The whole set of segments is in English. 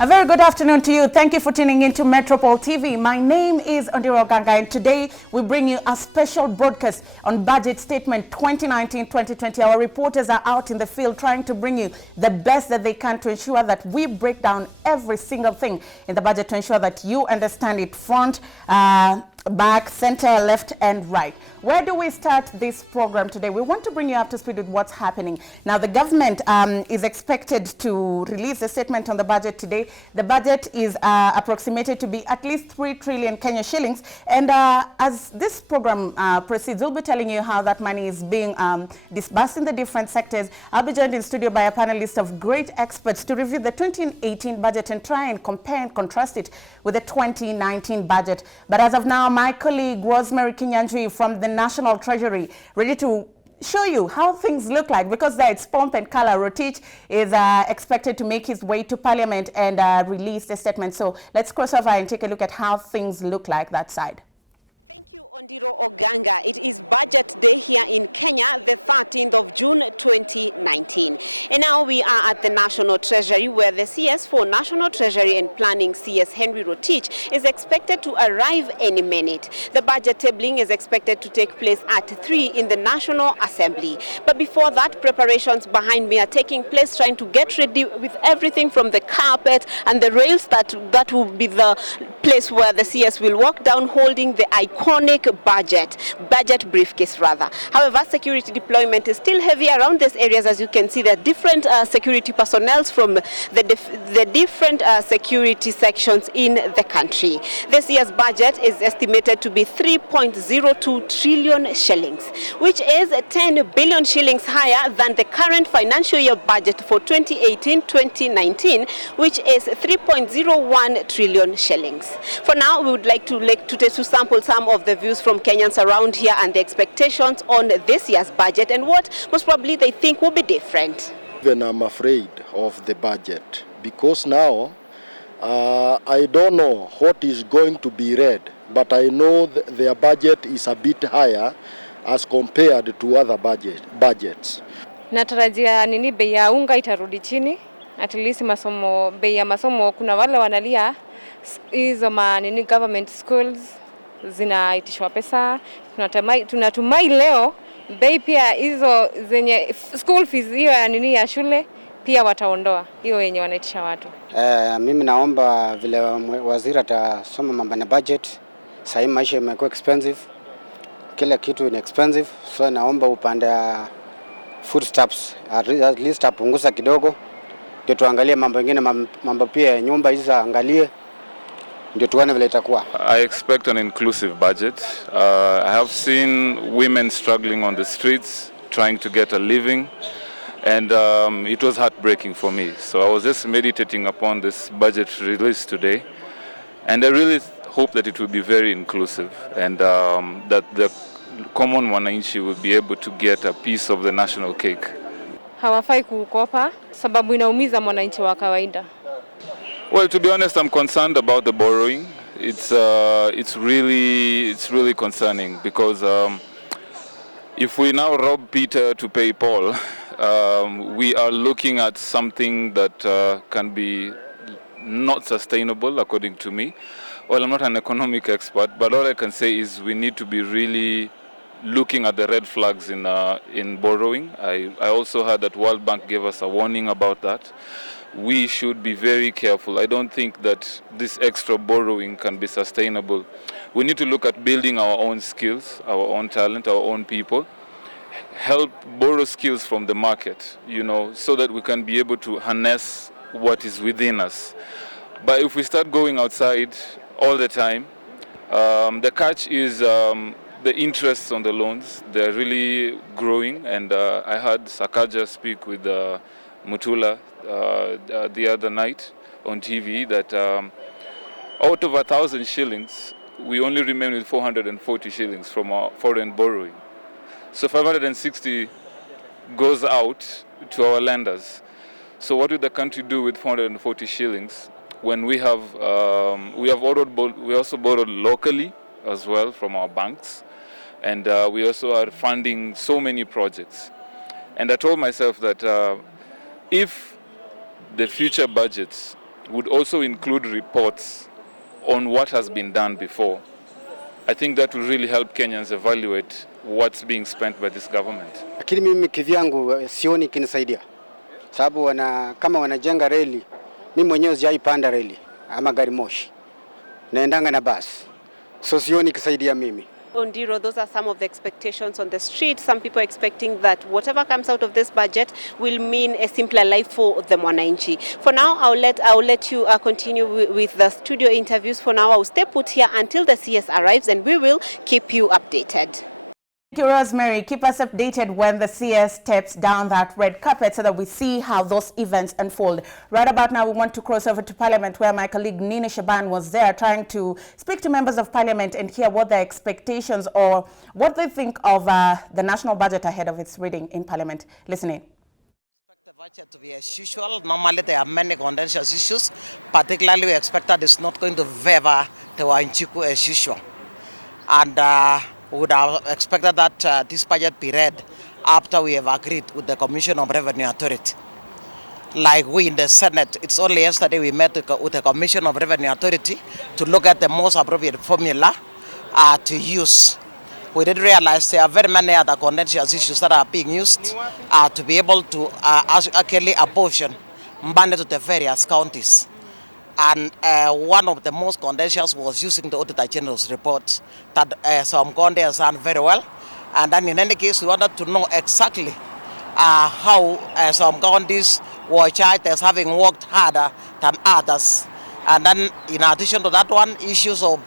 A very good afternoon to you. Thank you for tuning into Metropole TV. My name is Ondiro Ganga, and today we bring you a special broadcast on Budget Statement 2019-2020. Our reporters are out in the field trying to bring you the best that they can to ensure that we break down every single thing in the budget to ensure that you understand it front, back, center, left, and right. Where do we start this program today? We want to bring you up to speed with what's happening. Now, the government is expected to release a statement on the budget today. The budget is approximated to be at least 3 trillion Kenya shillings. And as this program proceeds, we'll be telling you how that money is being disbursed in the different sectors. I'll be joined in studio by a panelist of great experts to review the 2018 budget and try and compare and contrast it with the 2019 budget. But as of now, my colleague Rosemary Kenyans from the National Treasury, ready to show you how things look like, because there it's pomp and color. Rotich is expected to make his way to Parliament and release the statement. So let's cross over and take a look at how things look like that side. Thank you, Ondiro Oganga. It is budget day here in Kenya, the 13th of June 2019. And now we are at the National Treasury, where the CS for National Treasury and Planning, CS Henry Rotich, is expected to arrive any minute. The budget tabling is expected to take place at 3 in the National Assembly. But before that, preparations behind me are taking place, trying to get ready with everything from the carpet and the rails. That will be the place where the CS will walk down holding the iconic budget briefcase rather. However, security deployment is still heavy around these areas. As you can see, there are different security personnel from the different security sections in the country. This year's budget is estimated to be 3.02 trillion shillings, which is 10 billion shillings higher than the current financial year budget for 2018-2019, which is 3.01 trillion shillings. For now, we would like to sample some of the views from Kenyans around here and the expectations on this year's budget and what most probably they think will be different. Even I'm afraid of the budget because now I don't know what is going to be read, but I know their budget is a bit higher as compared to other budgets. Natarajia nini bei ya unga itarudi chini, at least bei ya masomo kuna wale wanalia hizo government schools zinaitishwa pesa. Tunatumai leo bei pia hizo zenye school fees hiyo ya shule pia wataondoa hiyo yenye wanaitisha watu. Mimi naomba vile waziri atasoma mambo na budget. Sasa maisha imekuwa expensive, kila kitu ni expensive, so naomba upande foodstuffs at least apunguza kidogo, ndio tuangalie mambo mengine, mambo pia nyumba hizi angalie. I expect an inclusive budget. I have seen women struggling on the streets, trying to get a living, and it was heartbreaking for me. So I was just meditating upon this budget release today, and I really hope that it will be very inclusive and that the common mwananchi will be able to get a piece of the national cake. Hawafai kukopa sababu inaumiza mwananchi wa kawaida. Well, to be honest, I'm concerned about the borrowing. It's really concerning because if we now rob Peter to pay Paul, we are looking at something that can be not sustainable, according to me. Well, I'm not an economic expert, but all I can say is we need to be really looking at the red flags in borrowing. I also heard that World Bank gave us a warning about that. We should be very careful. I don't think that this extra borrowing can be sustainable. We need to look at building our own skills, our own talent, our own people. Help borrow skills from the market, so that we can be able to harness what is within us. But if we start going outside all the time, the catch is the interests on the loans. They're really growing, and I heard Sakaja speak with Mutula the other night on TV that out of 1,000 shillings, we only remain with 440 shillings from our foreign borrowing. So 560 goes out to our lenders. So what will the country do with 440 shillings when we have we also borrowed locally as well from our banks, and we also are funding so many projects. And I told myself that if the future budgets would also include reports on what has been done before, I think that will really help Kenyans evaluate what's being spent by this government. Lakini mimi kivyangu sioni kinisaidia. Sababu kama wanajenga reli, mimi mwenyewe sijaipanda reli ama gari moshi. Naendanga na bus. So sioni kisaidia mimi. Ondiro, those are some of the expectations on the street. Some people are expecting that whatever comes out of this budget will mean a simpler life for the Mwananchi. For now, I'll let you continue with the studio interviews. For now, I'll stay put here until the CS arrives, and we will keep you updated. Thank you, Rosemary. Keep us updated when the CS steps down that red carpet so that we see how those events unfold. Right about now, we want to cross over to Parliament, where my colleague Nina Shaban was there trying to speak to members of Parliament and hear what their expectations or what they think of the national budget ahead of its reading in Parliament. Listening. The budget to be as usual. Normally there are many contentious issues. Particularly we expect that it's not going to favor the Wanchiku as usual. And we would have expected that this budget be read after we have agreed with the Commission of Revenue Authority. Like we in the Senate, it's only yesterday we met with the Commission of Revenue Authority to look at the most appropriate formula to use. We did realize there are very many other contentious issues that are being used to be able to actually apportion money to the various counties. And one of the most contentious was using the Auditor General's report that some counties have done very well. And then in any case, we wanted to know exactly how some counties were charged as having worked harder than others. And then in addition to that one, issues of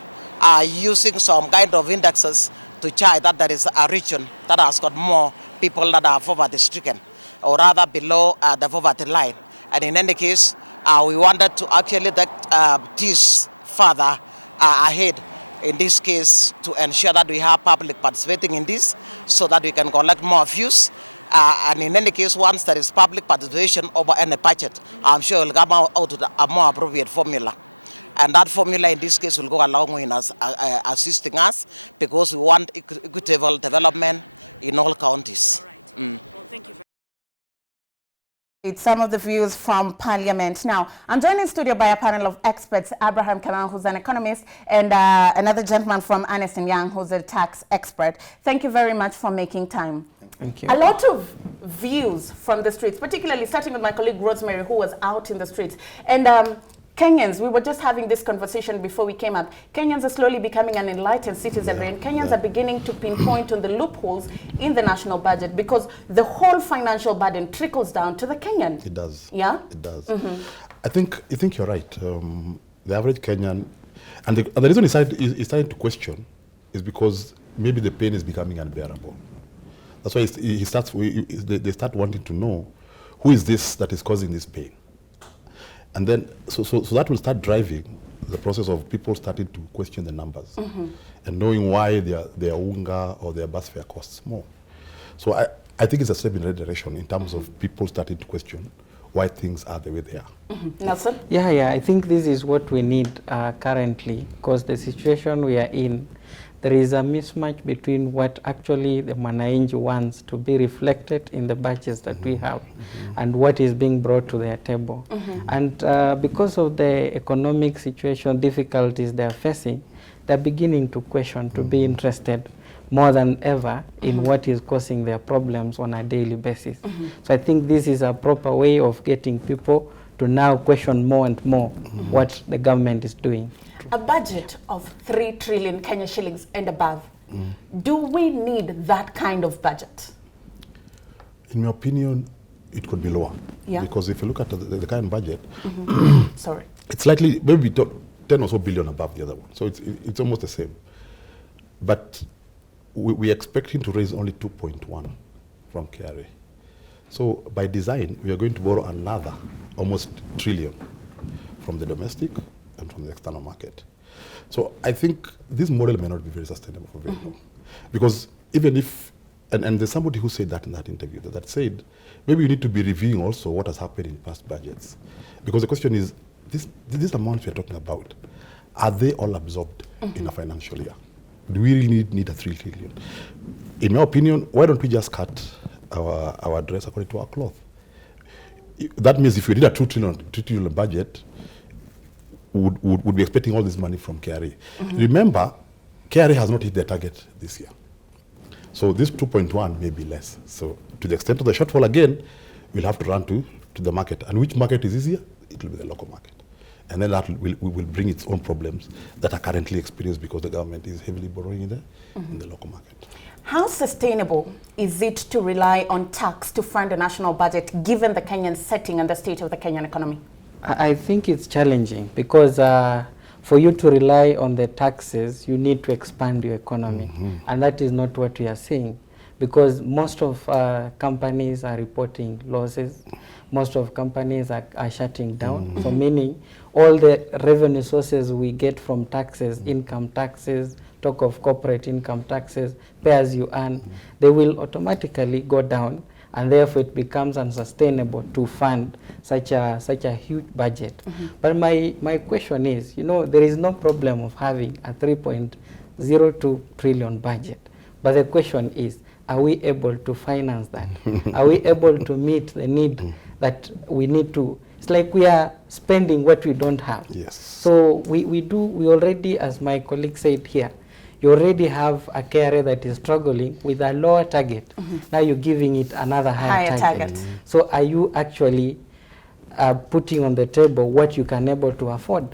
using some kind of indexes to charge that there is a region that has got more people that are poverty stricken, or rather below the poverty line. And in any case, we wanted to actually take this further ahead, in this case, to ensure that we have public participating in this so that we can collect more views. And in any case, once there is public participation over any budget, I'm sure it will come out with a more appropriate formula. And that formula in this case will go a long way in assisting us, because we want equitable development in all counties. Well, thank you. It's some of the views from Parliament. Now, I'm joined in studio by a panel of experts, Abraham Kamau, who's an economist, and another gentleman from Ernst & Young, who's a tax expert. Thank you very much for making time. Thank you. A lot of views from the streets, particularly starting with my colleague Rosemary, who was out in the streets. And Kenyans, we were just having this conversation before we came up. Kenyans are slowly becoming an enlightened citizenry, and Kenyans are beginning to pinpoint on the loopholes in the national budget, because the whole financial burden trickles down to the Kenyan. It does. Yeah? It does. I think you're right. The average Kenyan, and the reason he's starting to question is because maybe the pain is becoming unbearable. That's why they start wanting to know, who is this that is causing this pain? And then, so that will start driving the process of people starting to question the numbers and knowing why their unga or their bus fare costs more. So I think it's a step in the right direction in terms of people starting to question why things are the way they are. Nelson? Yeah, I think this is what we need currently, because the situation we are in, there is a mismatch between what actually the Mwananchi wants to be reflected in the budgets that we have and what is being brought to their table. And because of the economic situation, difficulties they are facing, they're beginning to question, to be interested more than ever in what is causing their problems on a daily basis. So I think this is a proper way of getting people to now question more and more what the government is doing. A budget of 3 trillion Kenya shillings and above. Do we need that kind of budget? In my opinion, it could be lower. Yeah. Because if you look at the current budget, Sorry. it's likely maybe 10 or so billion above the other one. So it's almost the same. But we expecting to raise only 2.1 from KRA. So by design, we are going to borrow another almost trillion from the domestic and from the external market. So I think this model may not be very sustainable for very long. Because even if, and there's somebody who said that in that interview, that said, maybe you need to be reviewing also what has happened in past budgets. Because the question is, these amounts we're talking about, are they all absorbed in a financial year? Do we really need a 3 trillion? In my opinion, why don't we just cut our dress according to our cloth? That means if we did a 2 trillion budget, would be expecting all this money from KRA. Remember, KRA has not hit their target this year. So this 2.1 may be less. So to the extent of the shortfall again, we'll have to run to the market. And which market is easier? It will be the local market. And then that will bring its own problems that are currently experienced because the government is heavily borrowing in the local market. How sustainable is it to rely on tax to fund a national budget given the Kenyan setting and the state of the Kenyan economy? I think it's challenging because for you to rely on the taxes, you need to expand your economy. And that is not what we are seeing because most of companies are reporting losses. Most of companies are shutting down. So meaning all the revenue sources we get from taxes, income taxes, talk of corporate income taxes, pay as you earn, they will automatically go down, and therefore it becomes unsustainable to fund such a huge budget. But my question is, there is no problem of having a 3.02 trillion budget. But the question is, are we able to finance that? Are we able to meet the need that we need to? It's like we are spending what we don't have. Yes. So we already, as my colleague said here, you already have a KRA that is struggling with a lower target. Now you're giving it another higher target. So are you actually putting on the table what you can able to afford?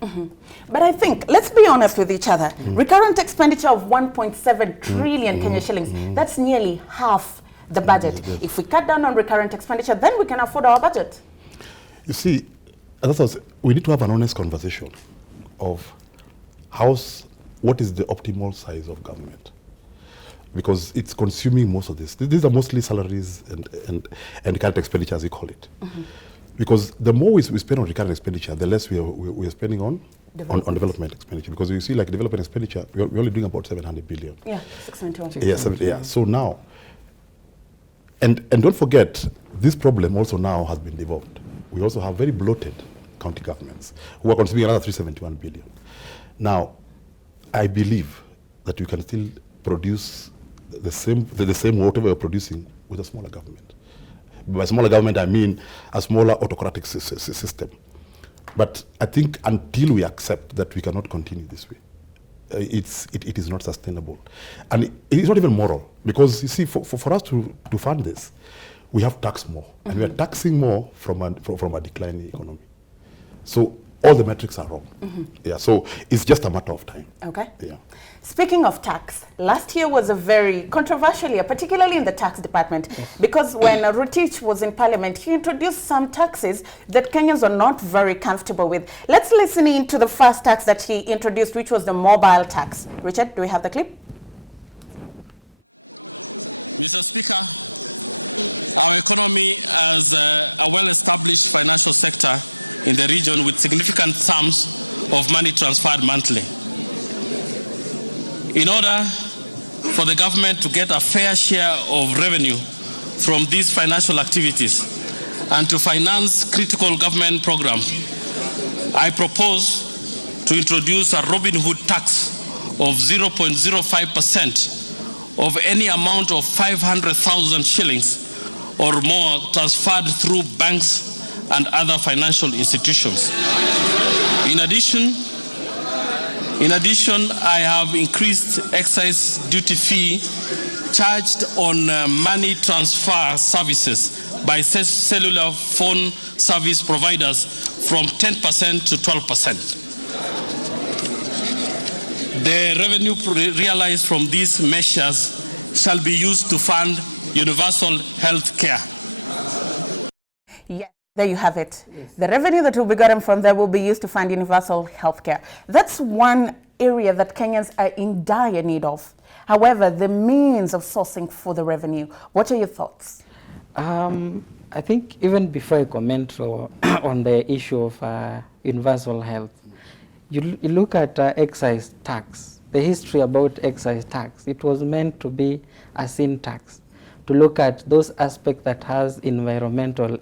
But I think, let's be honest with each other, recurrent expenditure of 1.7 trillion Kenya shillings, that's nearly half the budget. If we cut down on recurrent expenditure, then we can afford our budget. You see, we need to have an honest conversation of what is the optimal size of government, because it's consuming most of this. These are mostly salaries and current expenditure, as you call it. Because the more we spend on recurrent expenditure, the less we are spending on development expenditure. Because you see, like development expenditure, we're only doing about 700 billion. Yeah, 671. Yeah. So now, and don't forget, this problem also now has been devolved. We also have very bloated county governments who are consuming another 371 billion. Now, I believe that you can still produce the same whatever you're producing with a smaller government. By smaller government, I mean a smaller autocratic system. But I think until we accept that we cannot continue this way, it is not sustainable. And it is not even moral, because you see, for us to fund this, we have to tax more. And we are taxing more from a declining economy. So all the metrics are wrong. Yeah, so it's just a matter of time. Okay. Yeah. Speaking of tax, last year was a very controversial year, particularly in the tax department, because when Rotich was in parliament, he introduced some taxes that Kenyans are not very comfortable with. Let's listen in to the first tax that he introduced, which was the mobile tax. Richard, do we have the clip? Mr. Speaker, our economy has a well-established financial sector in the region with significant sums of money transferred monthly. In order for the government to get a fair share of revenue from these financial activities and to finance critical government programs, I propose to introduce a Robin Hood tax of 0.05% of any amount of 500,000 shillings or more transferred through banks and other financial institutions. In addition, I have increased excise duty fee charged on money transfer services by cellular phone service providers from 10% to 12%. The revenue realized from these measures shall be used to fund universal health care. Yes. There you have it. Yes. The revenue that will be gotten from there will be used to fund universal health care. That's one area that Kenyans are in dire need of. However, the means of sourcing for the revenue, what are your thoughts? I think even before I comment on the issue of universal health, you look at excise tax, the history about excise tax. It was meant to be a sin tax, to look at those aspects that has environmental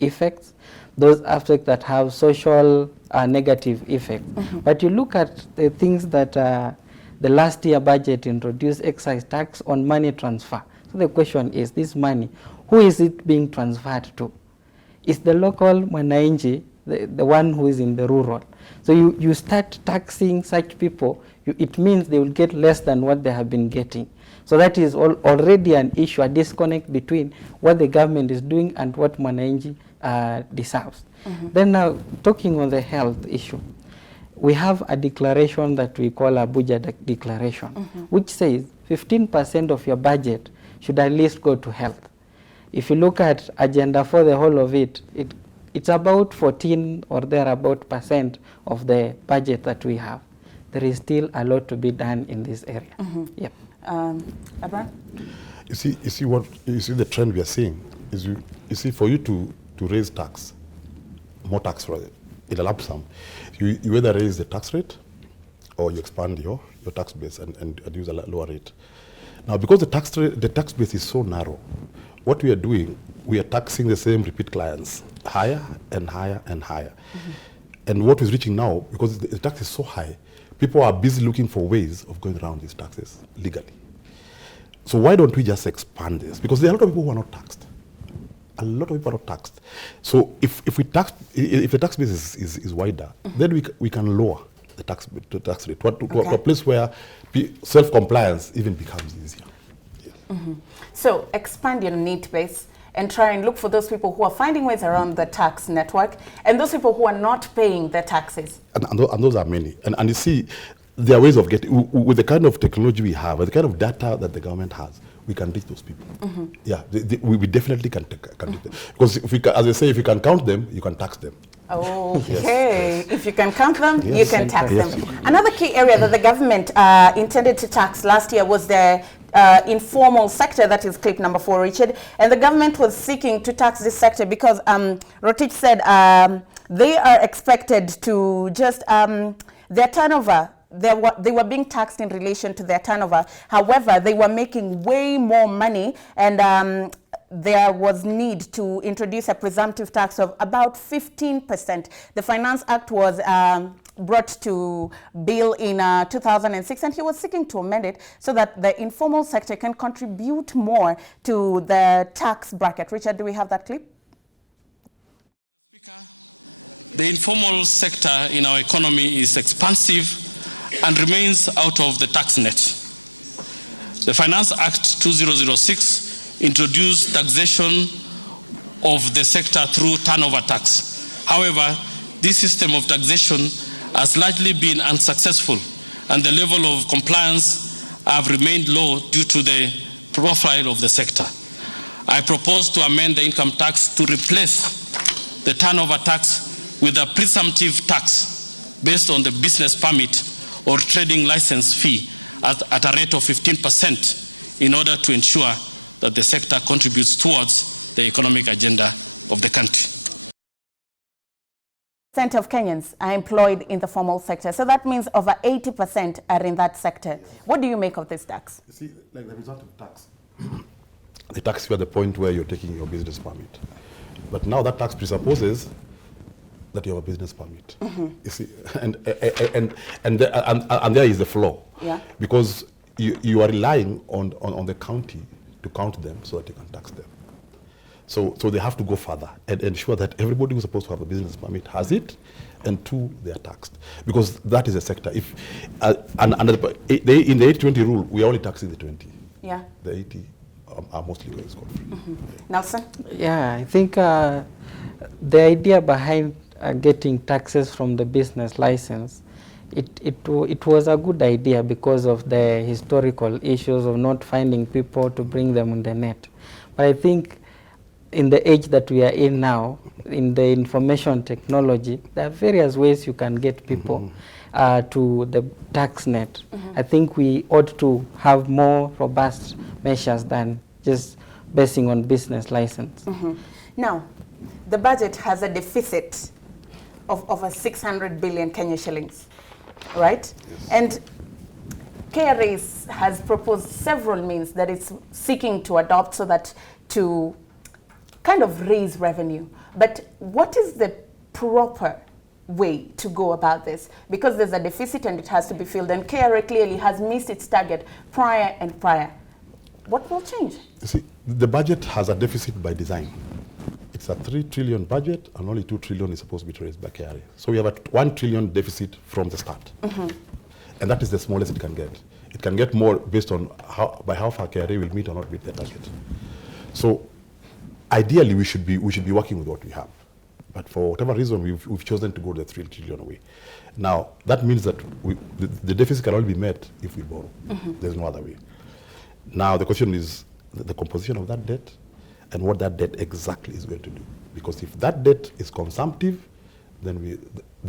effects, those aspects that have social negative effects. But you look at the things that the last year budget introduced excise tax on money transfer. So the question is, this money, who is it being transferred to? Is the local mwananchi the one who is in the rural. So you start taxing such people, it means they will get less than what they have been getting. So that is already an issue, a disconnect between what the government is doing and what Mwananchi deserves. Then now, talking on the health issue, we have a declaration that we call Abuja Declaration, which says 15% of your budget should at least go to health. If you look at agenda for the whole of it's about 14 or thereabout % of the budget that we have. There is still a lot to be done in this area. Yep. Abraham? You see the trend we are seeing is you see, for you to raise tax, more tax for it, in a lump sum, you either raise the tax rate or you expand your tax base and use a lower rate. Now, because the tax base is so narrow, what we are doing, we are taxing the same repeat clients higher and higher and higher. And what is reaching now, because the tax is so high, people are busy looking for ways of going around these taxes legally. So why don't we just expand this? Because there are a lot of people who are not taxed. A lot of people are not taxed. So if the tax base is wider, then we can lower the tax rate to a place where self-compliance even becomes easier. Yeah. So expand your need base and try and look for those people who are finding ways around the tax network and those people who are not paying their taxes. And those are many. And you see, there are ways of getting, with the kind of technology we have, with the kind of data that the government has, we can reach those people. Yeah, we definitely can do that. Because as I say, if you can count them, you can tax them. Okay, yes. If you can count them, yes, you can tax them. Another key area that the government intended to tax last year was the informal sector, that is clip number 4, Richard. And the government was seeking to tax this sector because Rotich said they are expected to just, their turnover, they were being taxed in relation to their turnover. However, they were making way more money, and there was need to introduce a presumptive tax of about 15%. The Finance Act was brought to bill in 2006, and he was seeking to amend it so that the informal sector can contribute more to the tax bracket. Richard, do we have that clip? Speaker, the informal sector in our economy is expansive and remains out of the tax net. The Finance Act 2006 introduced taxation of the sector through turnover tax. However, this system of taxation has largely been unsuccessful, and the level of compliance have remained low due to the profile of the sector. I propose to amend the income tax to replace the turnover tax with a presumptive tax based on the business permit or trading license fee at a rate of 15% in order to ensure that the sector contributes towards the economic agenda of the country. Of Kenyans are employed in the formal sector. So that means over 80% are in that sector. What do you make of this tax? You see, like the result of tax, they tax you at the point where you're taking your business permit. But now that tax presupposes that you have a business permit. You see, and there is the flaw. Yeah. Because you are relying on the county to count them so that you can tax them. So they have to go further and ensure that everybody who's supposed to have a business permit has it, and 2, they are taxed. Because that is a sector. If in the 80-20 rule, we are only taxing the 20. Yeah. The 80 are mostly going scot-free. Nelson? Yeah, I think the idea behind getting taxes from the business license, it was a good idea because of the historical issues of not finding people to bring them on the net. But I think in the age that we are in now, in the information technology, there are various ways you can get people to the tax net. I think we ought to have more robust measures than just basing on business license. Now, the budget has a deficit of over 600 billion Kenya shillings, right? Yes. And KRA has proposed several means that it's seeking to adopt so that to kind of raise revenue. But what is the proper way to go about this? Because there's a deficit and it has to be filled, and KRA clearly has missed its target prior and prior. What will change? You see, the budget has a deficit by design. it's a 3 trillion budget, and only 2 trillion is supposed to be raised by KRA. So we have a 1 trillion deficit from the start. And that is the smallest it can get. It can get more based on by how far KRA will meet or not meet the target. So ideally, we should be working with what we have. But for whatever reason, we've chosen to go the 3 trillion way. Now, that means that the deficit can only be met if we borrow. There's no other way. Now, the question is the composition of that debt and what that debt exactly is going to do. Because if that debt is consumptive, then we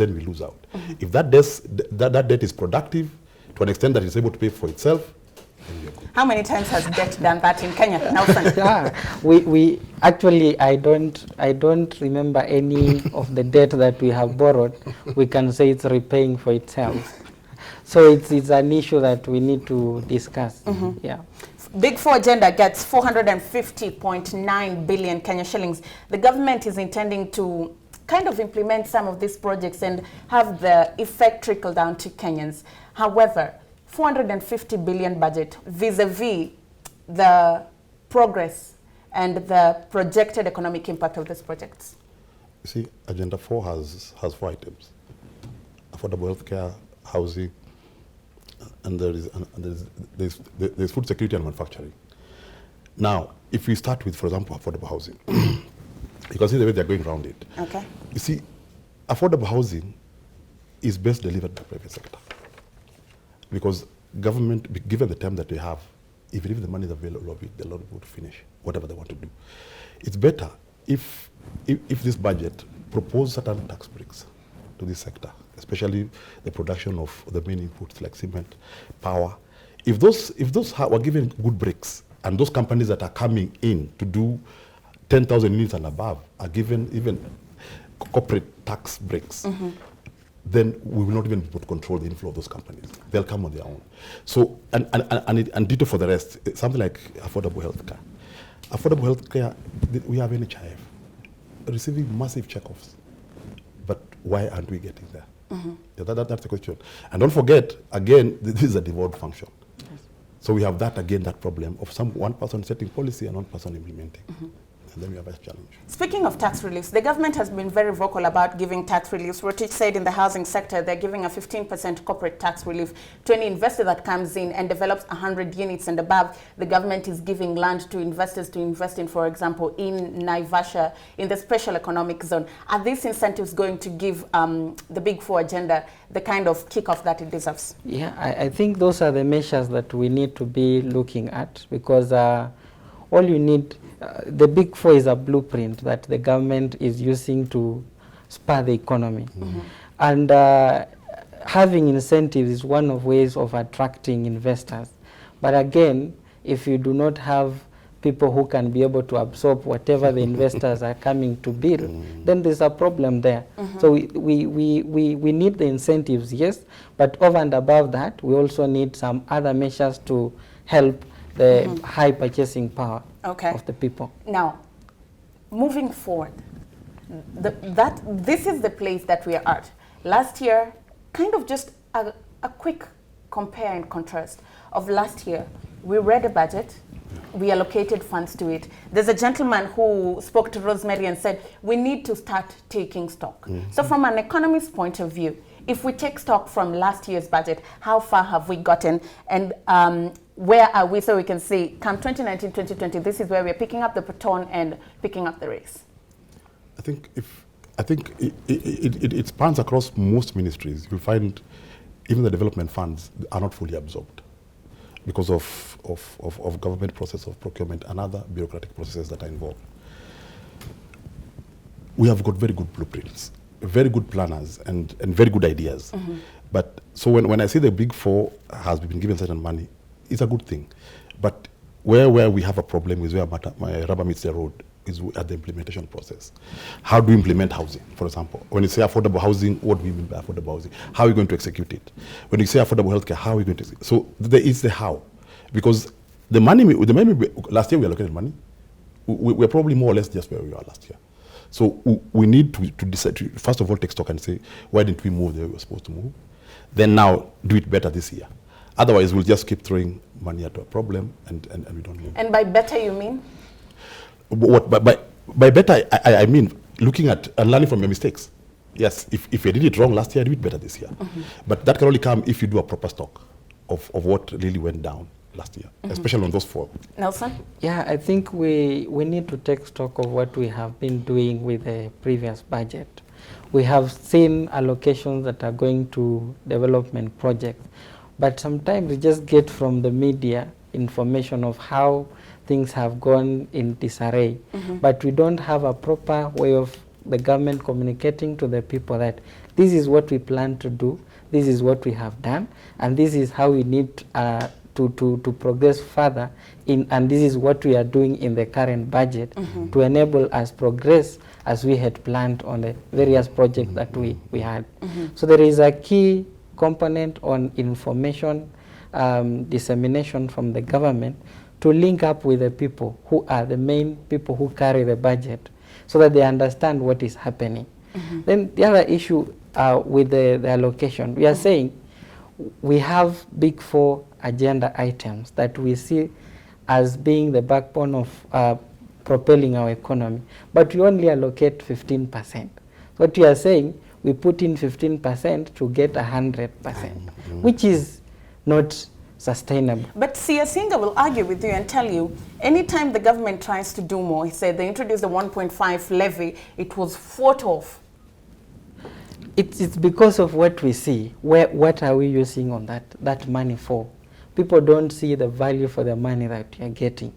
lose out. If that debt is productive to an extent that it's able to pay for itself, then we are good. How many times has debt done that in Kenya? Nelson? Yeah, we actually, I don't remember any of the debt that we have borrowed. We can say it's repaying for itself. So it's an issue that we need to discuss. Yeah. Big Four agenda gets 450.9 billion Kenya shillings. The government is intending to kind of implement some of these projects and have the effect trickle down to Kenyans. However, 450 billion budget vis-a-vis the progress and the projected economic impact of these projects. You see, Agenda 4 has 4 items: affordable healthcare, housing, and there's food security and manufacturing. Now, if we start with, for example, affordable housing, you can see the way they're going around it. Okay. You see, affordable housing is best delivered by private sector. Because government, given the time that they have, even if the money is available, they're not able to finish whatever they want to do. It's better if this budget proposes certain tax breaks to this sector, especially the production of the main inputs like cement, power. If those were given good breaks, and those companies that are coming in to do 10,000 units and above are given even corporate tax breaks, then we will not even be able to control the inflow of those companies. They'll come on their own. So, and ditto for the rest, something like affordable healthcare. Affordable healthcare, we have NHIF receiving massive checkoffs. But why aren't we getting there? That's the question. And don't forget, again, this is a devolved function. Yes. So we have that, again, that problem of one person setting policy and one person implementing. And then we have a challenge. Speaking of tax reliefs, the government has been very vocal about giving tax reliefs. Rotich said in the housing sector, they're giving a 15% corporate tax relief to any investor that comes in and develops 100 units and above. The government is giving land to investors to invest in, for example, in Naivasha, in the special economic zone. Are these incentives going to give the Big Four agenda the kind of kickoff that it deserves? Yeah, I think those are the measures that we need to be looking at, because all you need, the Big Four is a blueprint that the government is using to spur the economy. And having incentives is one of ways of attracting investors. But again, if you do not have people who can be able to absorb whatever the investors are coming to build, then there's a problem there. So we need the incentives, yes, but over and above that, we also need some other measures to help the high purchasing power of the people. Now, moving forward, this is the place that we are at. Last year, kind of just a quick compare and contrast of last year. We read a budget, we allocated funds to it. There's a gentleman who spoke to Rosemary and said, we need to start taking stock. So from an economist's point of view, if we take stock from last year's budget, how far have we gotten? And where are we, so we can see, come 2019, 2020, this is where we're picking up the baton and picking up the race? I think it spans across most ministries. You'll find even the development funds are not fully absorbed because of government process of procurement and other bureaucratic processes that are involved. We have got very good blueprints, very good planners, and very good ideas. But so when I say the Big Four has been given certain money, it's a good thing. But where we have a problem is where my rubber meets the road is at the implementation process. How do we implement housing, for example? When you say affordable housing, what do we mean by affordable housing? How are we going to execute it? When you say affordable healthcare, how are we going to execute it? So there is the how. Because the money last year we allocated money. We're probably more or less just where we were last year. So we need to decide to, first of all, take stock and say, why didn't we move the way we were supposed to move? Then now, do it better this year. Otherwise, we'll just keep throwing money at a problem and we don't move. And by better, you mean? By better, I mean looking at and learning from your mistakes. Yes, if you did it wrong last year, do it better this year. But that can only come if you do a proper stock of what really went down last year, especially on those 4. Nelson? Yeah, I think we need to take stock of what we have been doing with the previous budget. We have seen allocations that are going to development projects, but sometimes we just get from the media information of how things have gone in disarray, but we don't have a proper way of the government communicating to the people that this is what we plan to do, this is what we have done, and this is how we need to progress further and this is what we are doing in the current budget to enable us progress as we had planned on the various projects that we had. So there is a key component on information dissemination from the government to link up with the people who are the main people who carry the budget so that they understand what is happening. Then the other issue with the allocation, we are saying we have big 4 agenda items that we see as being the backbone of propelling our economy, but we only allocate 15%. What we are saying, we put in 15% to get 100%, which is not sustainable. But Siasinga will argue with you and tell you, anytime the government tries to do more, he said they introduced the 1.5 levy, it was fought off. It's because of what we see. What are we using on that money for? People don't see the value for the money that you're getting.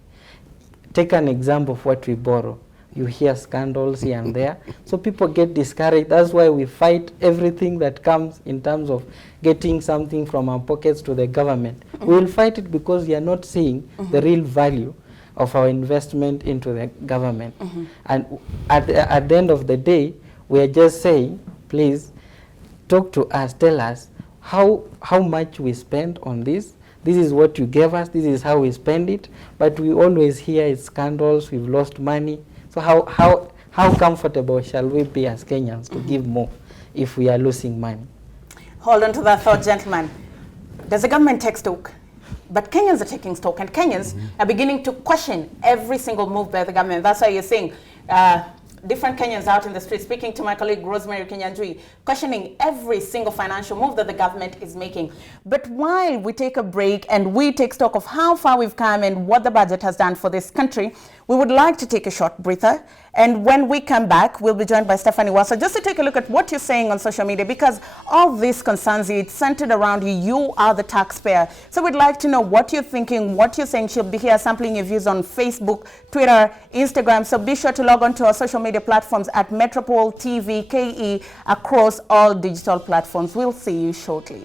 Take an example of what we borrow. You hear scandals here and there, so people get discouraged. That's why we fight everything that comes in terms of getting something from our pockets to the government. We will fight it because we are not seeing the real value of our investment into the government. And at the end of the day, we are just saying, please talk to us, tell us how much we spend on this. This is what you gave us, this is how we spend it, but we always hear it's scandals, we've lost money. So how comfortable shall we be as Kenyans to give more if we are losing money? Hold on to that thought, gentlemen. Does the government take stock? But Kenyans are taking stock, and Kenyans are beginning to question every single move by the government. That's why you're seeing different Kenyans out in the street, speaking to my colleague Rosemary Kinyanjui, questioning every single financial move that the government is making. But while we take a break and we take stock of how far we've come and what the budget has done for this country, we would like to take a short breather. And when we come back, we'll be joined by Stephanie Wassa just to take a look at what you're saying on social media, because all this concerns you. It's centered around you. You are the taxpayer. So we'd like to know what you're thinking, what you're saying. She'll be here sampling your views on Facebook, Twitter, Instagram. So be sure to log on to our social media platforms at Metropole TV KE across all digital platforms. We'll see you shortly.